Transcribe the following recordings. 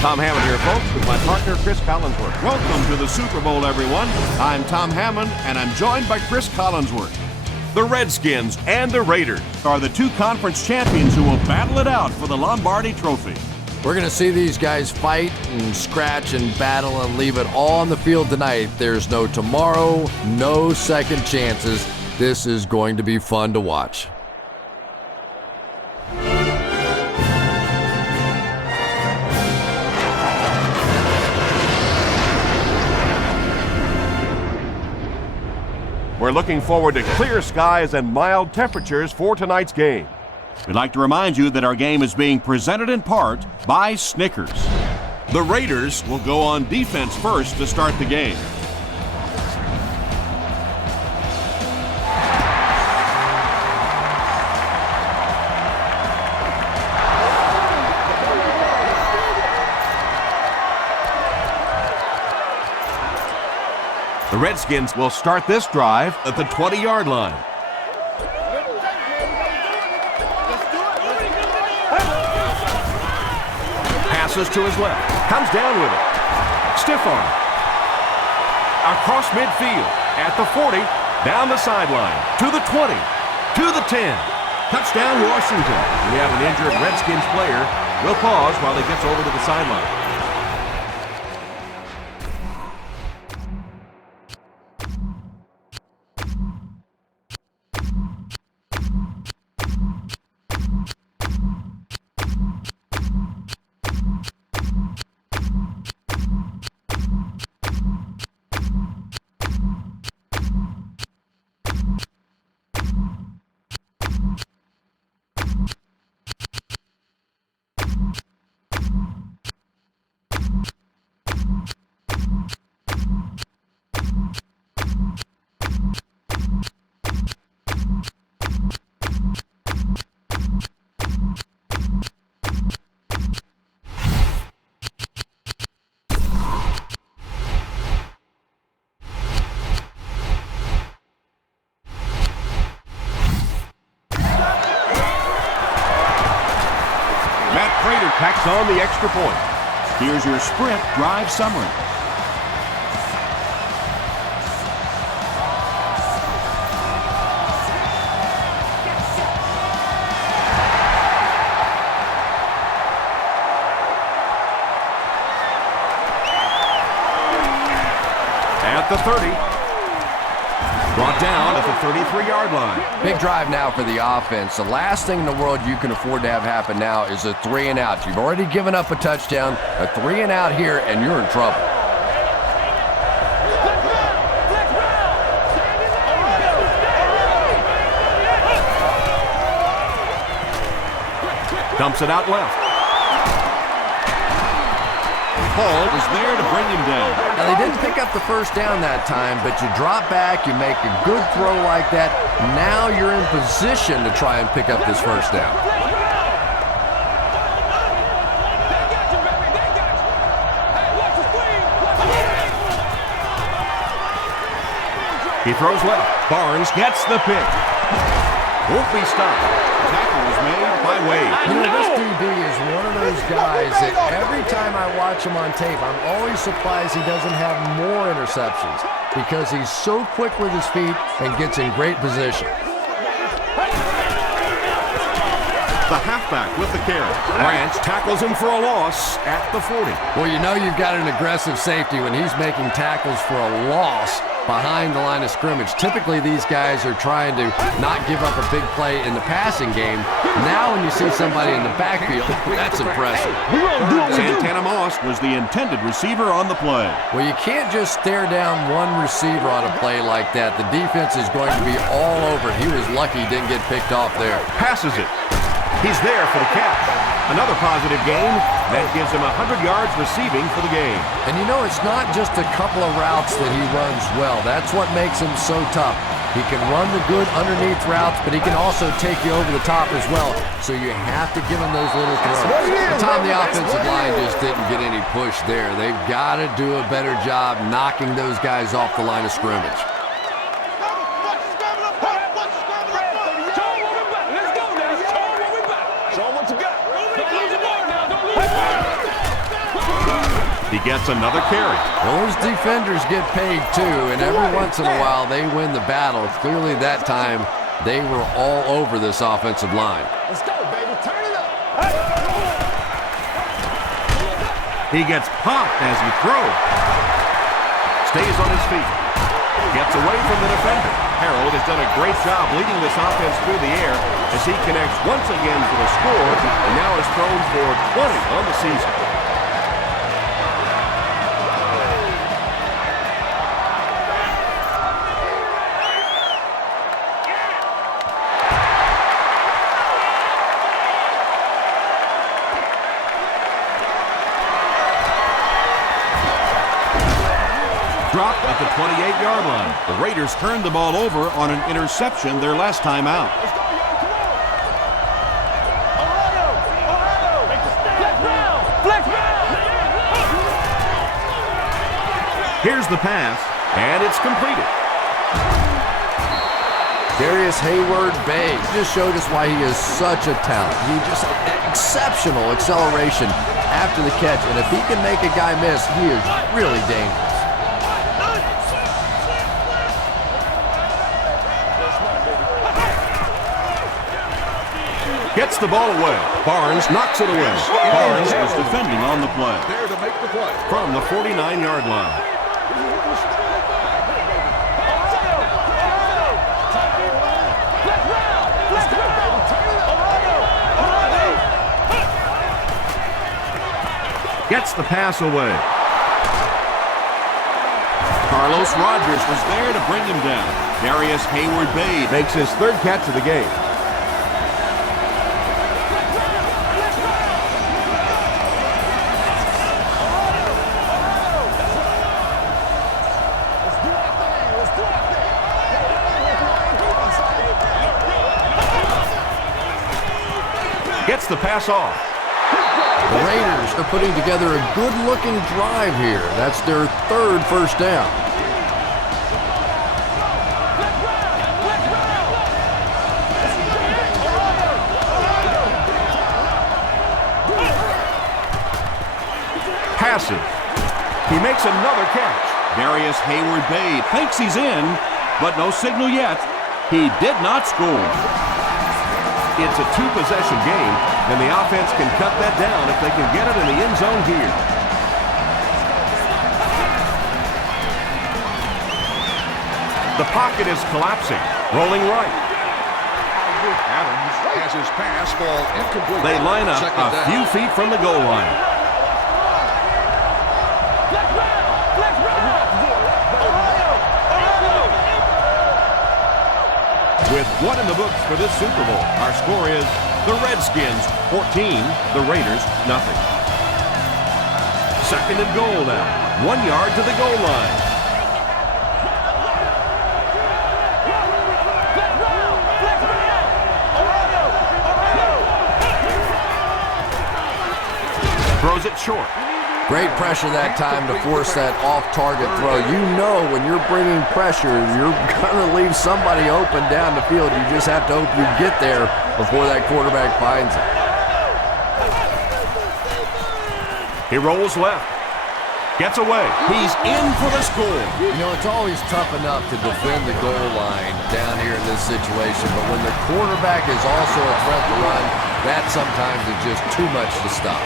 Tom Hammond here, folks, with my partner, Chris Collinsworth. Welcome to the Super Bowl, everyone. I'm Tom Hammond, and I'm joined by Chris Collinsworth. The Redskins and the Raiders are the two conference champions who will battle it out for the Lombardi Trophy. We're going to see these guys fight and scratch and battle and leave it all on the field tonight. There's no tomorrow, no second chances. This is going to be fun to watch. We're looking forward to clear skies and mild temperatures for tonight's game. We'd like to remind you that our game is being presented in part by Snickers. The Raiders will go on defense first to start the game. The Redskins will start this drive at the 20-yard line. Passes to his left, comes down with it. Stiff arm. Across midfield, at the 40, down the sideline, to the 20, to the 10. Touchdown, Washington. We have an injured Redskins player. We'll pause while he gets over to the sideline. Tacks on the extra point. Here's your sprint drive summary. At the 30. Brought down at the 33-yard line. Big drive now for the offense. The last thing in the world you can afford to have happen now is a 3 and out. You've already given up a touchdown, a 3 and out here, and you're in trouble. Dumps it out left. Paul is there to bring him down. Now, they didn't pick up the first down that time, but you drop back, you make a good throw like that. Now you're in position to try and pick up this first down. He throws left. Barnes gets the pick. Won't be stopped. Tackle was made by Wade. You know, this DB is one of those guys that every time I watch him on tape, I'm always surprised he doesn't have more interceptions because he's so quick with his feet and gets in great position. The halfback with the carry. Branch tackles him for a loss at the 40. Well, you know you've got an aggressive safety when he's making tackles for a loss behind the line of scrimmage. Typically, these guys are trying to not give up a big play in the passing game. Now, when you see somebody in the backfield, that's impressive. Santana Moss was the intended receiver on the play. Well, you can't just stare down one receiver on a play like that. The defense is going to be all over. He was lucky he didn't get picked off there. Passes it. He's there for the catch. Another positive gain. That gives him 100 yards receiving for the game. And you know, it's not just a couple of routes that he runs well. That's what makes him so tough. He can run the good underneath routes, but he can also take you over the top as well. So you have to give him those little throws. But Tom, the offensive line just didn't get any push there. They've got to do a better job knocking those guys off the line of scrimmage. He gets another carry. Well, those defenders get paid too, and every once in a while they win the battle. Clearly that time they were all over this offensive line. Let's go, baby. Turn it up. He gets popped as he throws. Stays on his feet. Gets away from the defender. Harold has done a great job leading this offense through the air as he connects once again for the score and now has thrown for 20 on the season. Dropped at the 28-yard line. The Raiders turned the ball over on an interception their last time out. Here's the pass, and it's completed. Darius Hayward-Bay just showed us why he is such a talent. He just had exceptional acceleration after the catch, and if he can make a guy miss, he is really dangerous. Gets the ball away. Barnes knocks it away. Barnes is defending on the play. There to make the play. From the 49-yard line. Gets the pass away. Carlos Rogers was there to bring him down. Darius Hayward-Bay Makes his third catch of the game. Gets the pass off. The Raiders are putting together a good-looking drive here. That's their third first down. Passes. He makes another catch. Darius Hayward-Bay thinks he's in, but no signal yet. He did not score. It's a two-possession game, and the offense can cut that down if they can get it in the end zone here. The pocket is collapsing. Rolling right. Adams has his pass ball incomplete. They line up Second a down. few feet from the goal line. With one in the books for this Super Bowl, our score is the Redskins 14, the Raiders nothing. Second and goal now. 1 yard to the goal line. Throws it short. Great pressure that time to force that off-target throw. You know when you're bringing pressure, you're going to leave somebody open down the field. You just have to hope you get there before that quarterback finds it. He rolls left. Gets away. He's in for the score. You know, it's always tough enough to defend the goal line down here in this situation, but when the quarterback is also a threat to run, that sometimes is just too much to stop.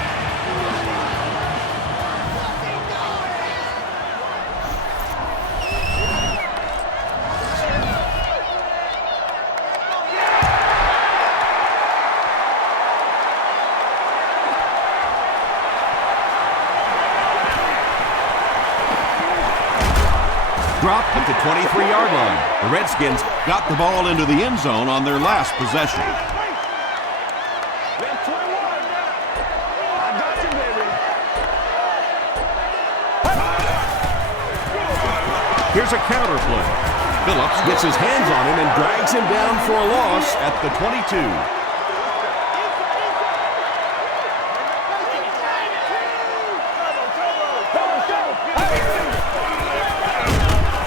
Dropped at the 23-yard line. The Redskins got the ball into the end zone on their last possession. Here's a counter play. Phillips gets his hands on him and drags him down for a loss at the 22.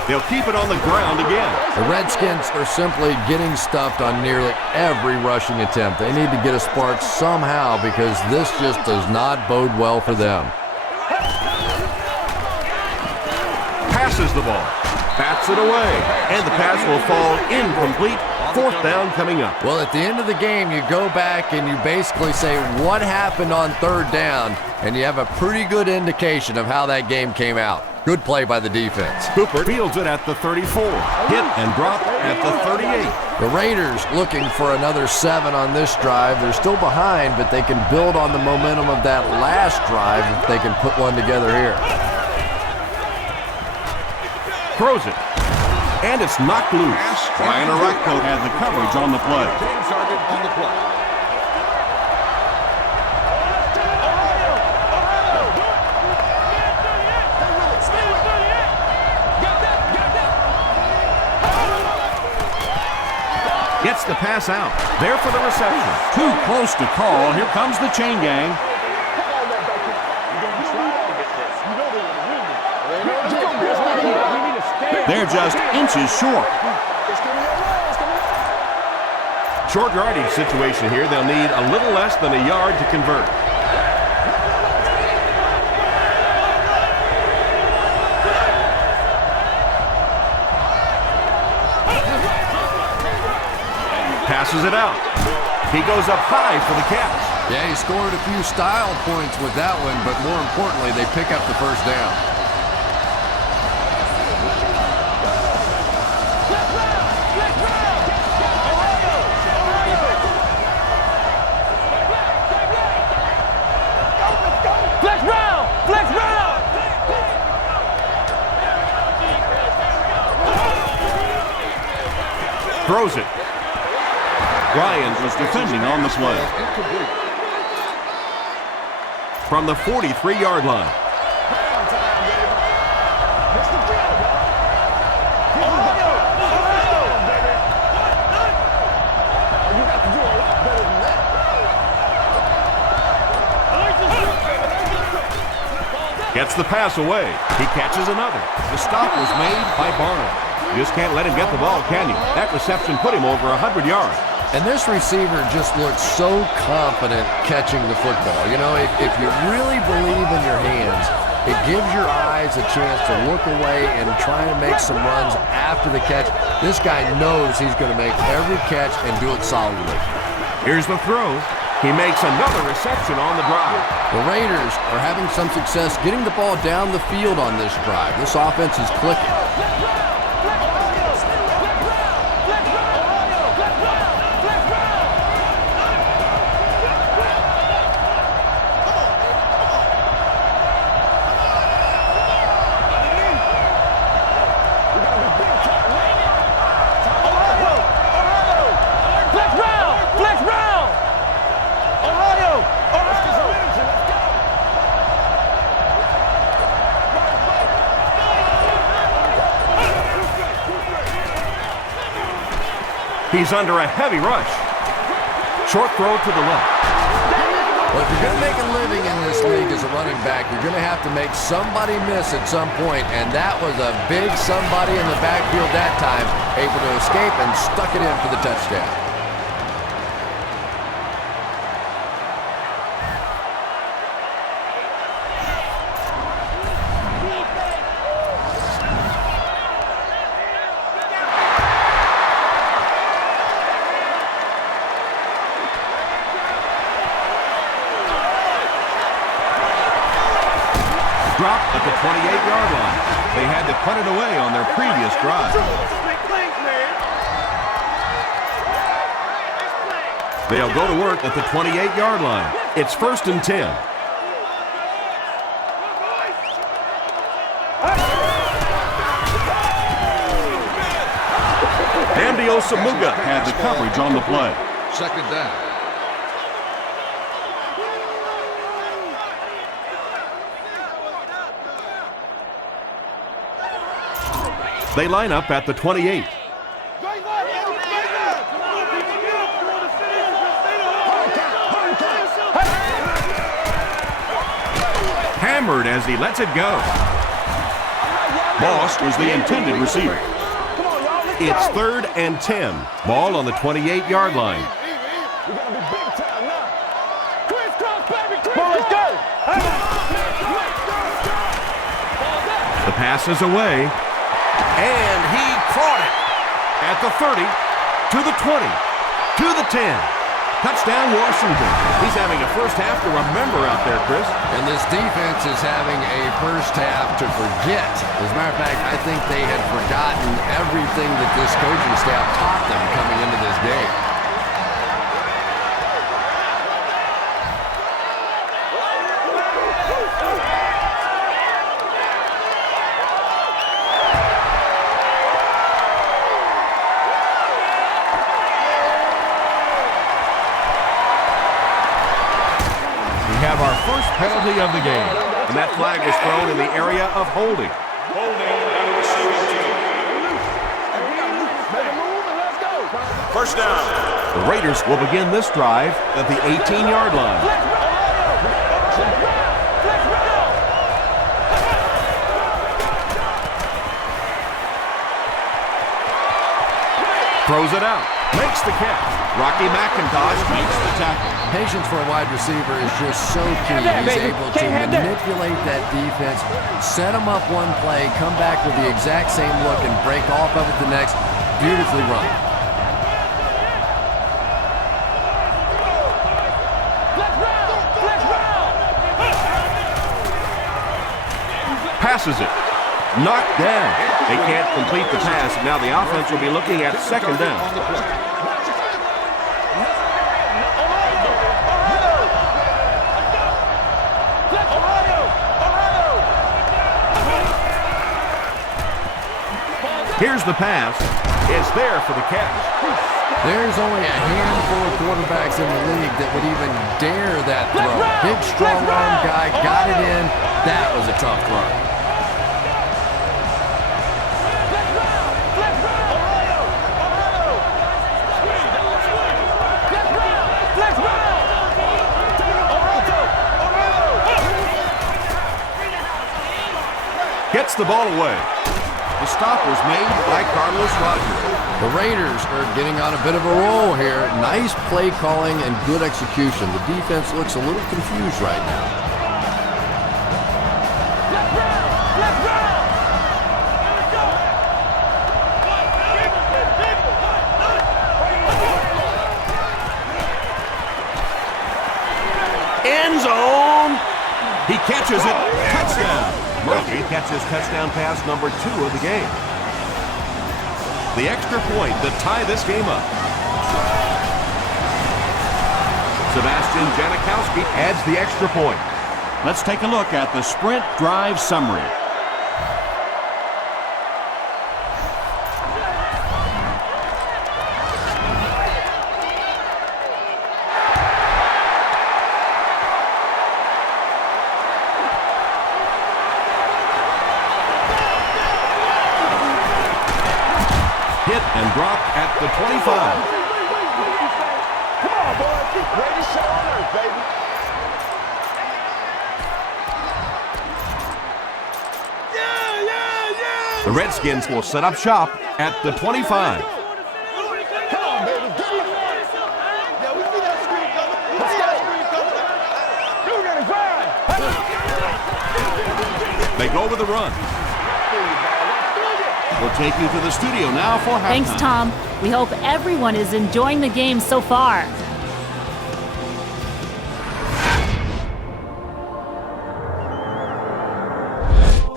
They'll keep it on the ground again. The Redskins are simply getting stuffed on nearly every rushing attempt. They need to get a spark somehow because this just does not bode well for them. misses the ball. Bats it away. And the pass will fall incomplete. Fourth down coming up. Well, at the end of the game, you go back and you basically say what happened on third down, and you have a pretty good indication of how that game came out. Good play by the defense. Cooper fields it at the 34. Hit and drop at the 38. The Raiders looking for another 7 on this drive. They're still behind, but they can build on the momentum of that last drive if they can put one together here. Throws it. And it's knocked loose. Brian Orakpo had the coverage on the play. James Sargent on the play. Gets the pass out. There for the reception. Too close to call. Here comes the chain gang. They're just inches short. Short yardage situation here. They'll need a little less than a yard to convert. Passes it out. He goes up high for the catch. Yeah, he scored a few style points with that one, but more importantly, they pick up the first down. Throws it. Ryan was defending on the play. From the 43-yard line. Gets the pass away. He catches another. The stop was made by Barnum. You just can't let him get the ball, can you? That reception put him over 100 yards. And this receiver just looks so confident catching the football. You know, if you really believe in your hands, it gives your eyes a chance to look away and try and make some runs after the catch. This guy knows he's going to make every catch and do it solidly. Here's the throw. He makes another reception on the drive. The Raiders are having some success getting the ball down the field on this drive. This offense is clicking. He's under a heavy rush. Short throw to the left. Well, if you're going to make a living in this league as a running back, you're going to have to make somebody miss at some point, and that was a big somebody in the backfield that time, able to escape and stuck it in for the touchdown. Dropped at the 28-yard line. They had to put it away on their previous drive. They'll go to work at the 28-yard line. It's 1st and 10. Andy Osamuga Had the coverage on the play. 2nd down. They line up at the 28. Hammered as he lets it go. Moss was the intended receiver. It's 3rd and 10. Ball on the 28-yard line. The pass is away. And he caught it at the 30, to the 20, to the 10. Touchdown, Washington. He's having a first half to remember out there, Chris. And this defense is having a first half to forget. As a matter of fact, I think they had forgotten everything that this coaching staff taught them coming into this game. Have our first penalty of the game. And that flag was thrown in the area of holding. First down. The Raiders will begin this drive at the 18-yard line. Throws it out. Makes the catch. Rocky McIntosh makes the tackle. Patience for a wide receiver is just so key. He's able to manipulate that defense, set them up one play, come back with the exact same look, and break off of it the next. Beautifully run. Passes it. Knocked down. They can't complete the pass. Now the offense will be looking at second down. Here's the pass. It's there for the catch. There's only a handful of quarterbacks in the league that would even dare that throw. Big, strong arm guy got it in. That was a tough throw. Gets the ball away. The stop was made by Carlos Rogers. The Raiders are getting on a bit of a roll here. Nice play calling and good execution. The defense looks a little confused right now. End zone. He catches it. Touchdown. Murphy catches touchdown pass number 2 of the game. The extra point to tie this game up. Sebastian Janikowski adds the extra point. Let's take a look at the sprint drive summary. Hit and drop at the 25. Come on, boy. Greatest show on earth, baby. The Redskins will set up shop at the 25. Come on, baby. Yeah, we see that screen coming. We see that screen coming. They go with the run. We'll take you to the studio now for halftime. Thanks, Tom. We hope everyone is enjoying the game so far.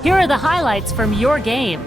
Here are the highlights from your game.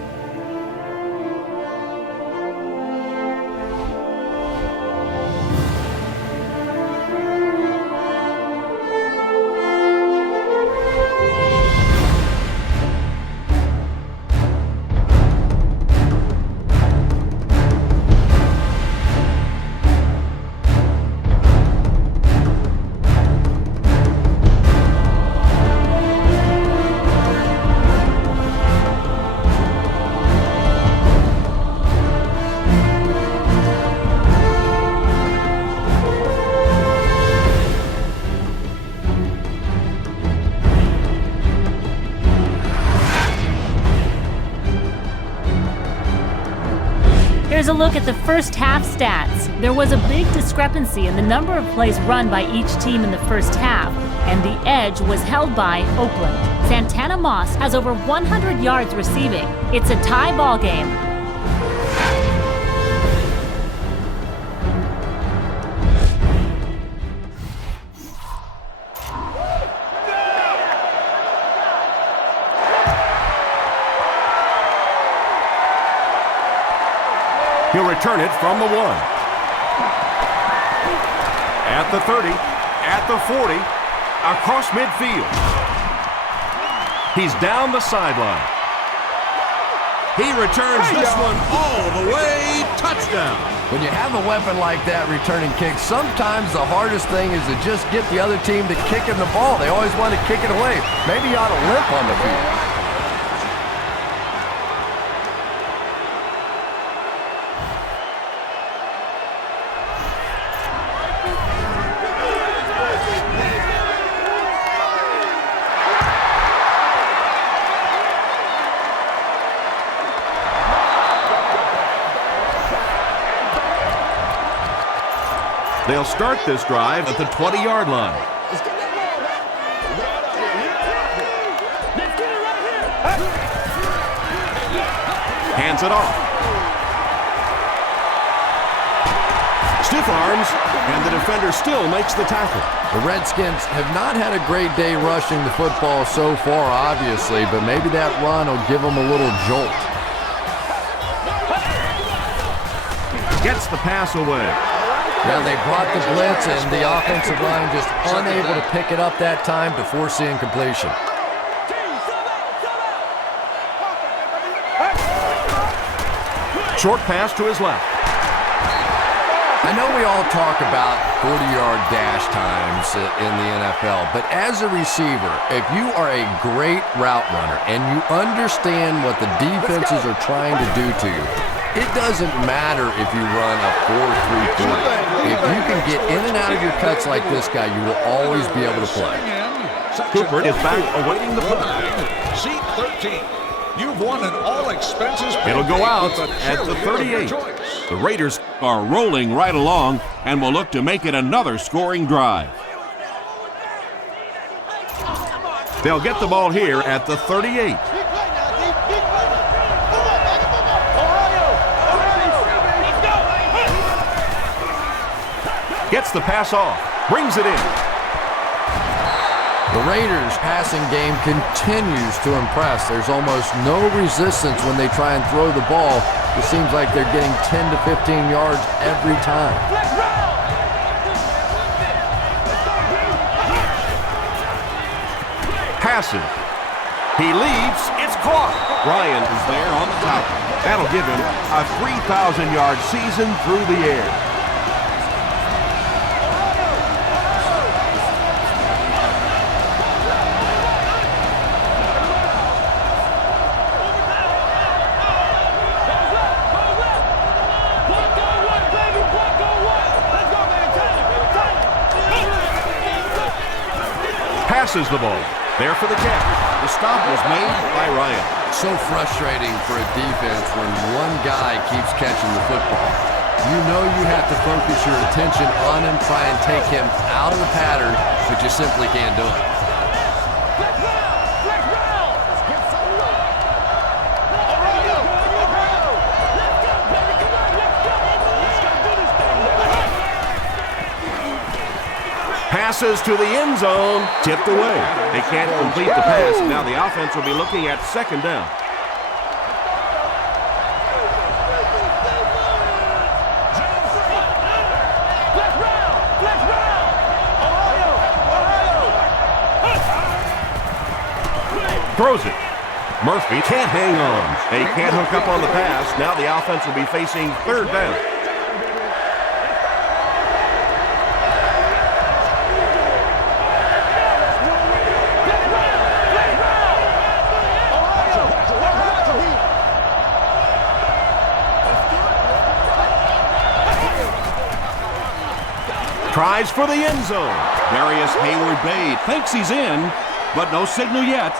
Here's a look at the first half stats. There was a big discrepancy in the number of plays run by each team in the first half, and the edge was held by Oakland. Santana Moss has over 100 yards receiving. It's a tie ball game. He'll return it from the 1. At the 30, at the 40, across midfield. He's down the sideline. He returns this one all the way. Touchdown. When you have a weapon like that returning kicks, sometimes the hardest thing is to just get the other team to kick him the ball. They always want to kick it away. Maybe you ought to limp on the field. They'll start this drive at the 20-yard line. Hands it off. Stiff arms, and the defender still makes the tackle. The Redskins have not had a great day rushing the football so far, obviously, but maybe that run will give them a little jolt. Gets the pass away. Yeah, they brought the blitz, and the offensive line just unable to pick it up that time to force the incompletion. Short pass to his left. I know we all talk about 40-yard dash times in the NFL, but as a receiver, if you are a great route runner and you understand what the defenses are trying to do to you, it doesn't matter if you run a 4-3-3. If you can get in and out of your cuts like this guy, you will always be able to play. Cooper is back awaiting the punt. Seat 13. You've won an all-expenses. It'll go out at the 38. The Raiders are rolling right along and will look to make it another scoring drive. They'll get the ball here at the 38. Gets the pass off, brings it in. The Raiders' passing game continues to impress. There's almost no resistance when they try and throw the ball. It seems like they're getting 10 to 15 yards every time. Passes. He leaps, it's caught. Ryan is there on the top. That'll give him a 3,000-yard season through the air. Passes the ball. There for the catch. The stop was made by Ryan. So frustrating for a defense when one guy keeps catching the football. You know you have to focus your attention on him, try and take him out of the pattern, but you simply can't do it. Passes to the end zone, tipped away. They can't complete the pass. Now the offense will be looking at second down. Throws it. Murphy can't hang on. They can't hook up on the pass. Now the offense will be facing third down. Tries for the end zone. Darius Hayward-Bay thinks he's in, but no signal yet.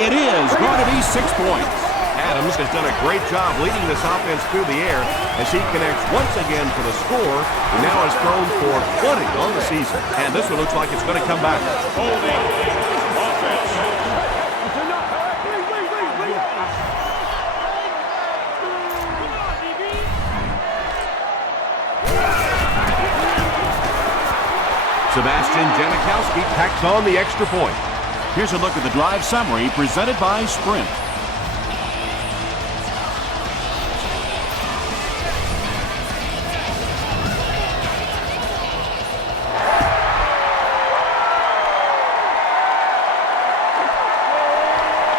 It is going to be 6 points. Adams has done a great job leading this offense through the air as he connects once again for the score. He now has thrown for 20 on the season. And this one looks like it's going to come back. Jason Janikowski tacks on the extra point. Here's a look at the drive summary presented by Sprint.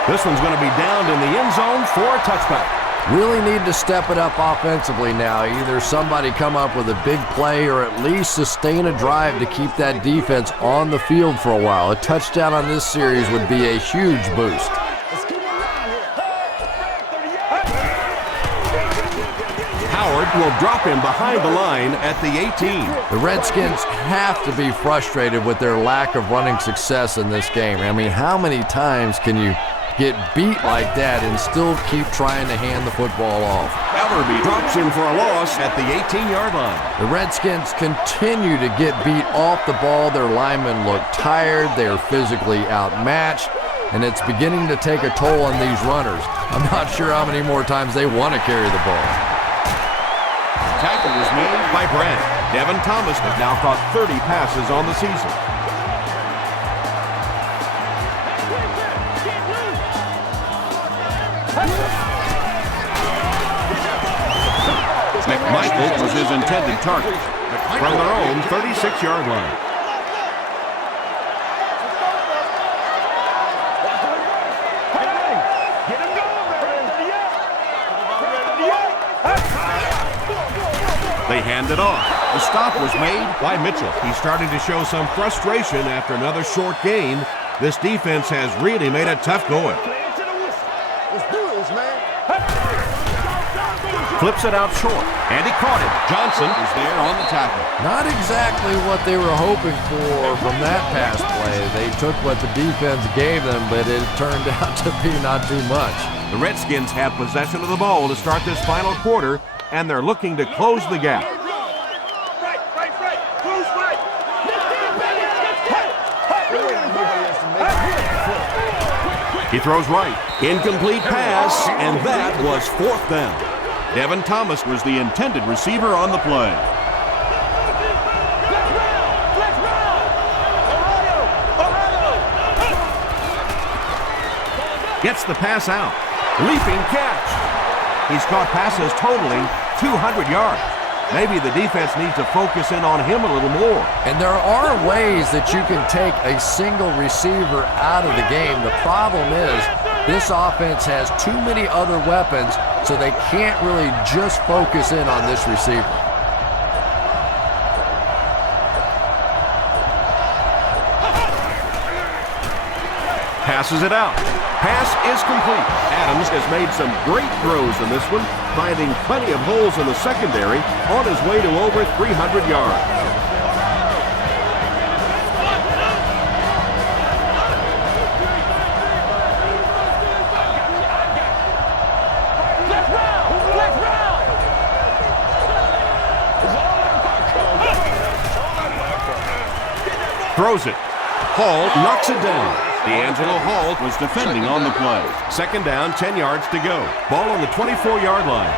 This one's going to be downed in the end zone for a touchback. Really need to step it up offensively now. Either somebody come up with a big play or at least sustain a drive to keep that defense on the field for a while. A touchdown on this series would be a huge boost. Howard will drop him behind the line at the 18. The Redskins have to be frustrated with their lack of running success in this game. I mean, how many times can you get beat like that and still keep trying to hand the football off? Ellerby drops him for a loss at the 18-yard line. The Redskins continue to get beat off the ball. Their linemen look tired. They're physically outmatched, and it's beginning to take a toll on these runners. I'm not sure how many more times they want to carry the ball. Tackle was made by Brent. Devin Thomas has now caught 30 passes on the season. McMichael was his intended target from their own 36-yard line. They hand it off. The stop was made by Mitchell. He's starting to show some frustration after another short gain. This defense has really made it tough going. Let's do this, man. Flips it out short, and he caught it. Johnson is there on the tackle. Not exactly what they were hoping for from that pass play. They took what the defense gave them, but it turned out to be not too much. The Redskins have possession of the ball to start this final quarter, and they're looking to close the gap. He throws right. Incomplete pass, and that was fourth down. Devin Thomas was the intended receiver on the play. Gets the pass out. Leaping catch. He's caught passes totaling 200 yards. Maybe the defense needs to focus in on him a little more. And there are ways that you can take a single receiver out of the game. The problem is this offense has too many other weapons, so they can't really just focus in on this receiver. Passes it out. Pass is complete. Adams has made some great throws in this one, finding plenty of holes in the secondary on his way to over 300 yards. Throws it. Hall knocks it down. D'Angelo Hall Was defending on the play. second down, 10 yards to go. Ball on the 24-yard line.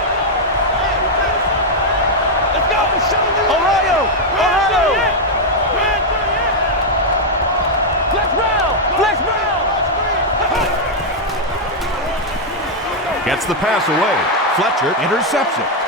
Gets the pass away. Fletcher intercepts it.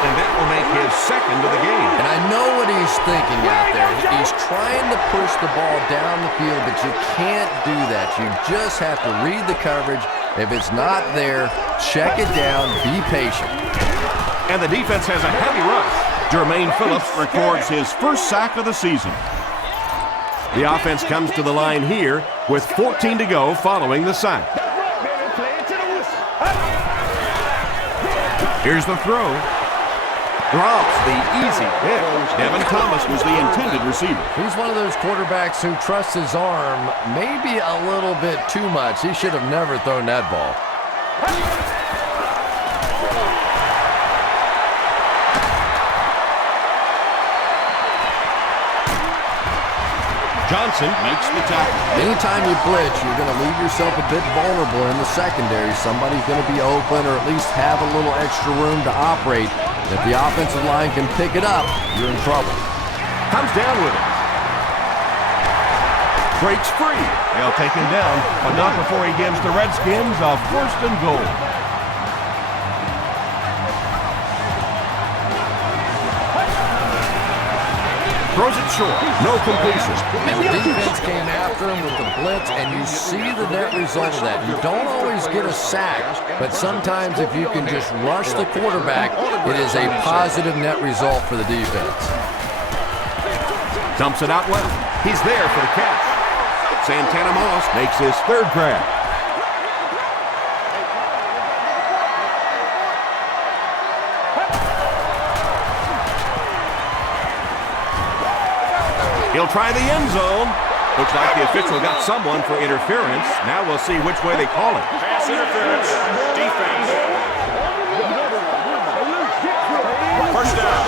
And that will make his second of the game. And I know what he's thinking out there. He's trying to push the ball down the field, but you can't do that. You just have to read the coverage. If it's not there, check it down, be patient. And the defense has a heavy rush. Jermaine Phillips Records his first sack of the season. The offense comes to the line here with 14 to go following the sack. Here's the throw. Drops the easy hit. Devin Thomas was the intended receiver. He's one of those quarterbacks who trusts his arm maybe a little bit too much. He should have never thrown that ball. Johnson Makes the tackle. Anytime you blitz, you're going to leave yourself a bit vulnerable in the secondary. Somebody's going to be open or at least have a little extra room to operate. If the offensive line can pick it up, you're in trouble. Comes down with it. Breaks free. They'll take him down, but not before he gives the Redskins a 1st and goal. Throws it short. No completion. And the defense came after him with the blitz, and you see the net result of that. You don't always get a sack, but sometimes if you can just rush the quarterback, it is a positive net result for the defense. Dumps it out left. He's there for the catch. Santana Moss makes his 3rd grab. He'll try the end zone. Looks like the official got someone for interference. Now we'll see which way they call it. Pass interference. Defense. 1st down.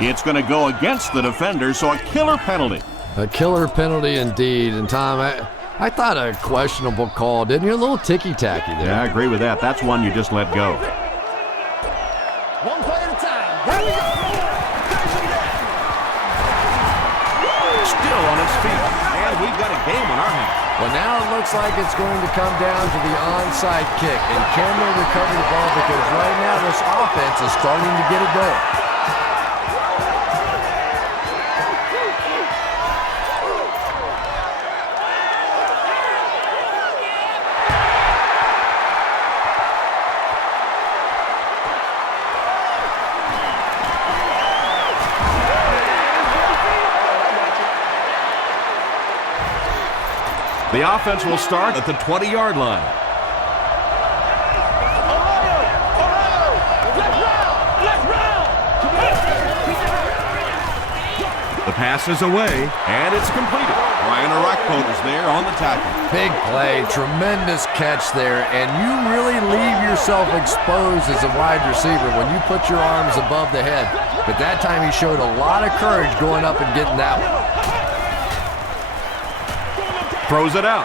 It's going to go against the defender, so a killer penalty. A killer penalty indeed. And Tom, I thought a questionable call, didn't you? A little ticky-tacky there. Yeah, I agree with that. That's one you just let go. One play at a time. Here we go. Still on his feet. And we've got a game on our hands. Well, now it looks like it's going to come down to the onside kick. And can they recover the ball? Because right now this offense is starting to get it going. The offense will start at the 20-yard line. The pass is away, and it's completed. Ryan Arakpo is there on the tackle. Big play, tremendous catch there, and you really leave yourself exposed as a wide receiver when you put your arms above the head. But that time he showed a lot of courage going up and getting that one. Throws it out.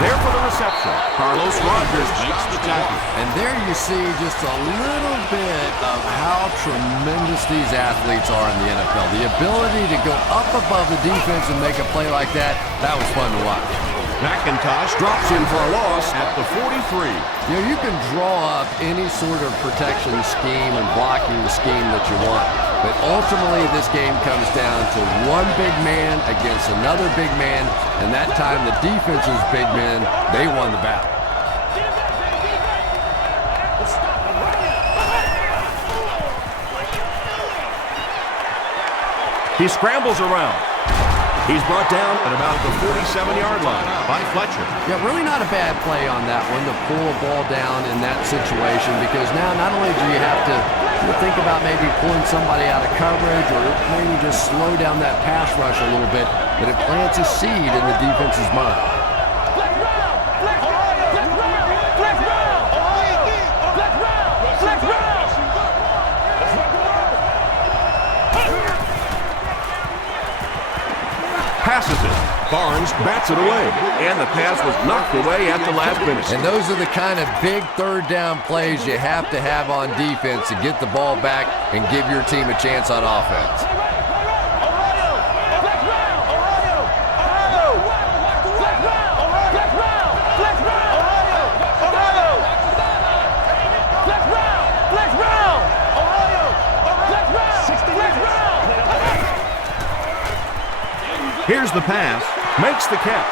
There for the reception. Carlos Rogers makes the tackle. And there you see just a little bit of how tremendous these athletes are in the NFL. The ability to go up above the defense and make a play like that, that was fun to watch. McIntosh drops in for a loss at the 43. You know, you can draw up any sort of protection scheme and blocking scheme that you want. But ultimately, this game comes down to one big man against another big man, and that time the defense's big men, they won the battle. He scrambles around. He's brought down at about the 47-yard line by Fletcher. Yeah, really not a bad play on that one to pull a ball down in that situation, because now not only do you have to think about maybe pulling somebody out of coverage or maybe just slow down that pass rush a little bit, but it plants a seed in the defense's mind. Passes it. Barnes bats it away. And the pass was knocked away at the last minute. And those are the kind of big third down plays you have to have on defense to get the ball back and give your team a chance on offense. Here's the pass. Makes the catch.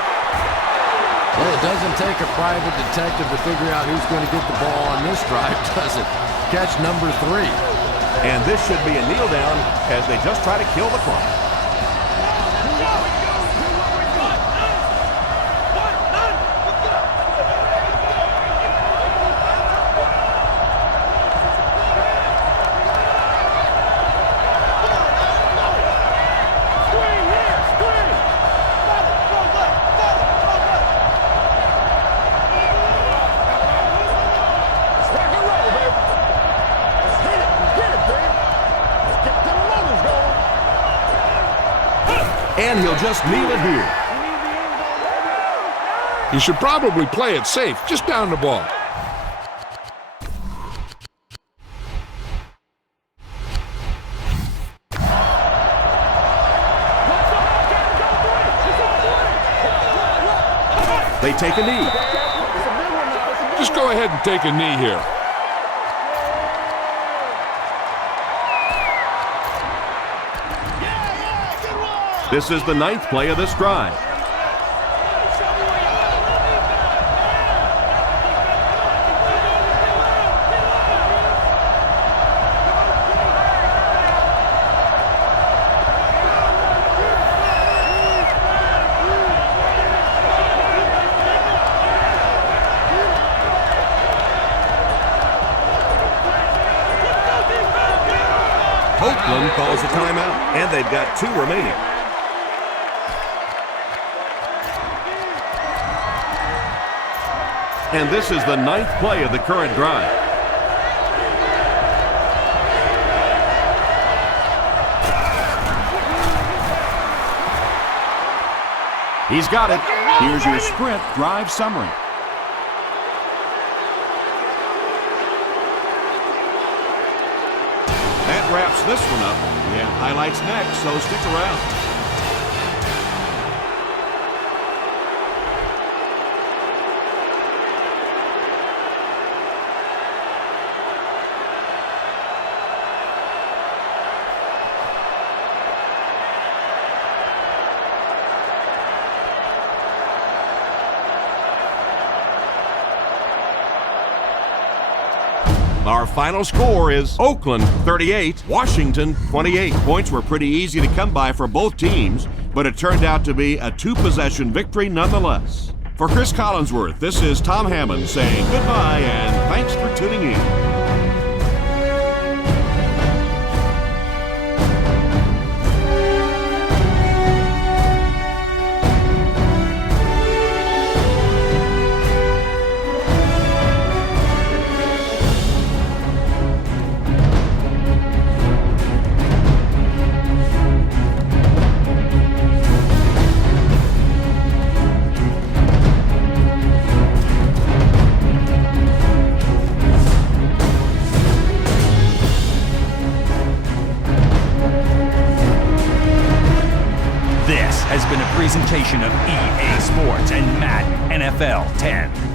Well, it doesn't take a private detective to figure out who's going to get the ball on this drive, does it? Catch number 3. And this should be a kneel down as they just try to kill the clock. And he'll just kneel it here. You should probably play it safe, just down the ball. They take a knee. Just go ahead and take a knee here. This is the 9th play of this drive. Oakland calls a timeout, and they've got 2 remaining. And this is the 9th play of the current drive. He's got it. Here's your sprint drive summary. That wraps this one up. We have highlights next, so stick around. Our final score is Oakland 38, Washington 28. Points were pretty easy to come by for both teams, but it turned out to be a 2-possession victory nonetheless. For Chris Collinsworth, this is Tom Hammond saying goodbye and thanks for tuning in. This has been a presentation of EA Sports and Madden NFL 10.